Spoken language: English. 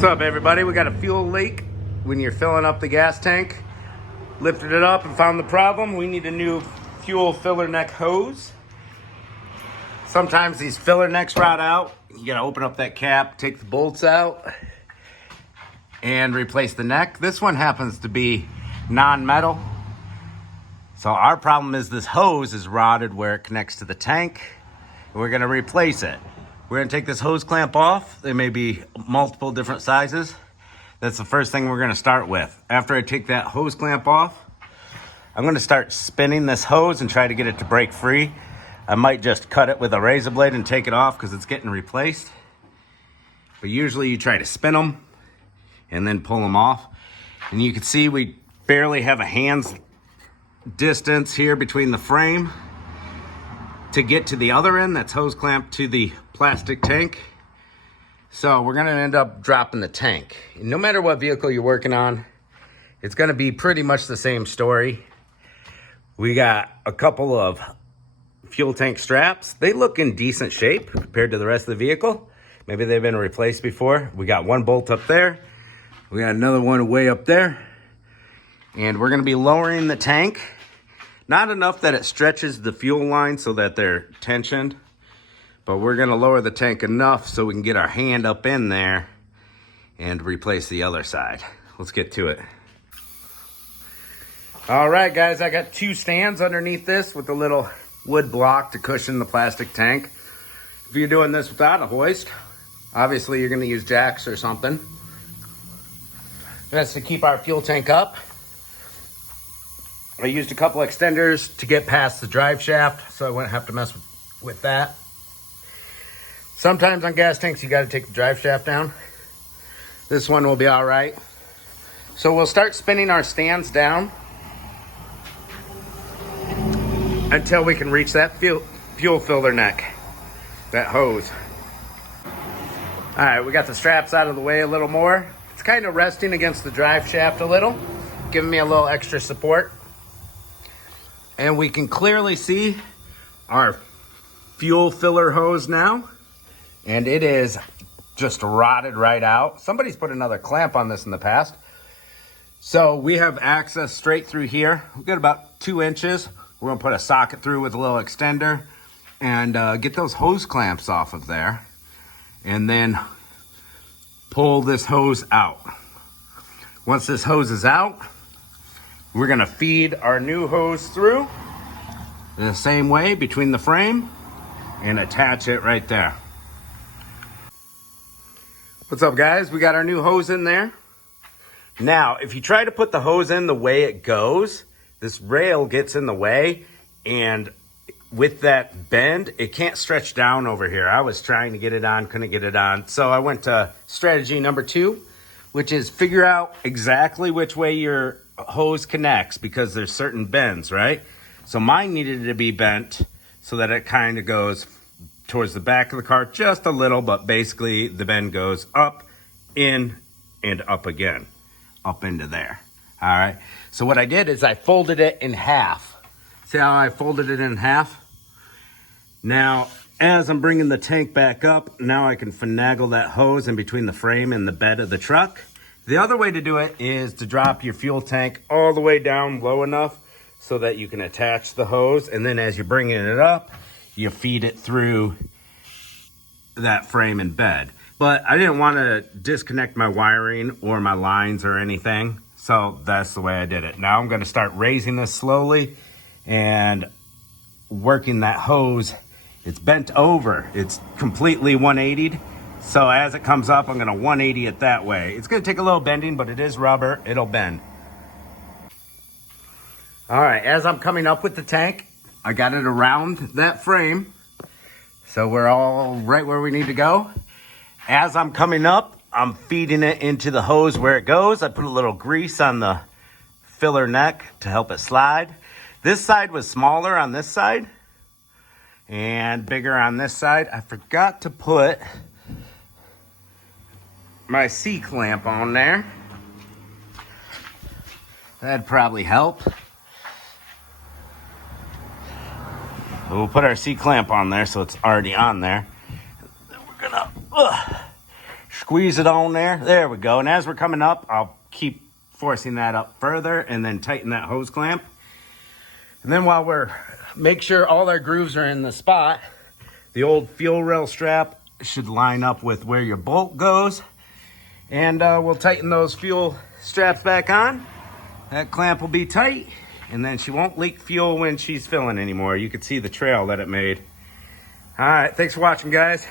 What's up, everybody? We got a fuel leak when you're filling up the gas tank. Lifted it up and found the problem. We need a new fuel filler neck hose. Sometimes these filler necks rot out. You gotta open up that cap, take the bolts out, and replace the neck. This one happens to be non-metal. So our problem is this hose is rotted where it connects to the tank. And we're gonna replace it. We're gonna take this hose clamp off. There may be multiple different sizes. That's the first thing we're gonna start with. After I take that hose clamp off, I'm gonna start spinning this hose and try to get it to break free. I might just cut it with a razor blade and take it off because it's getting replaced. But usually you try to spin them and then pull them off. And you can see we barely have a hand's distance here between the frame to get to the other end that's hose clamped to the plastic tank. So we're gonna end up dropping the tank. No matter what vehicle you're working on, it's gonna be pretty much the same story. We got a couple of fuel tank straps. They look in decent shape compared to the rest of the vehicle. Maybe they've been replaced before. We got one bolt up there. We got another one way up there. And we're gonna be lowering the tank. Not enough that it stretches the fuel line so that they're tensioned, but we're gonna lower the tank enough so we can get our hand up in there and replace the other side. Let's get to it. All right, guys, I got two stands underneath this with a little wood block to cushion the plastic tank. If you're doing this without a hoist, obviously you're gonna use jacks or something. That's to keep our fuel tank up. I used a couple extenders to get past the drive shaft so I wouldn't have to mess with that. Sometimes on gas tanks, you got to take the drive shaft down. This one will be all right. So we'll start spinning our stands down until we can reach that fuel filler neck, that hose. All right, we got the straps out of the way a little more. It's kind of resting against the drive shaft a little, giving me a little extra support. And we can clearly see our fuel filler hose now. And it is just rotted right out. Somebody's put another clamp on this in the past. So we have access straight through here. We've got about 2 inches. We're gonna put a socket through with a little extender and get those hose clamps off of there. And then pull this hose out. Once this hose is out, we're gonna feed our new hose through the same way between the frame and attach it right there. What's up, guys? We got our new hose in there. Now, if you try to put the hose in the way it goes, this rail gets in the way, and with that bend, it can't stretch down over here. I was trying to get it on, couldn't get it on. So I went to strategy number 2, which is figure out exactly which way your hose connects, because there's certain bends, right? So mine needed to be bent so that it kind of goes towards the back of the car just a little, but basically the bend goes up, in, and up again, up into there. All right. So what I did is I folded it in half. See how I folded it in half? Now, as I'm bringing the tank back up, now I can finagle that hose in between the frame and the bed of the truck. The other way to do it is to drop your fuel tank all the way down low enough so that you can attach the hose. And then as you're bringing it up, you feed it through that frame and bed. But I didn't want to disconnect my wiring or my lines or anything. So that's the way I did it. Now I'm going to start raising this slowly and working that hose. It's bent over. It's completely 180'd. So as it comes up, I'm gonna 180 it that way. It's gonna take a little bending, but it is rubber, it'll bend. All right, as I'm coming up with the tank, I got it around that frame. So we're all right where we need to go. As I'm coming up, I'm feeding it into the hose where it goes. I put a little grease on the filler neck to help it slide. This side was smaller on this side and bigger on this side. I forgot to put my C-clamp on there. That'd probably help. We'll put our C-clamp on there so it's already on there. Then we're gonna squeeze it on there. There we go. And as we're coming up, I'll keep forcing that up further and then tighten that hose clamp. And then while make sure all our grooves are in the spot, the old fuel rail strap should line up with where your bolt goes. And we'll tighten those fuel straps back on. That clamp will be tight, and then she won't leak fuel when she's filling anymore. You can see the trail that it made. All right, thanks for watching, guys.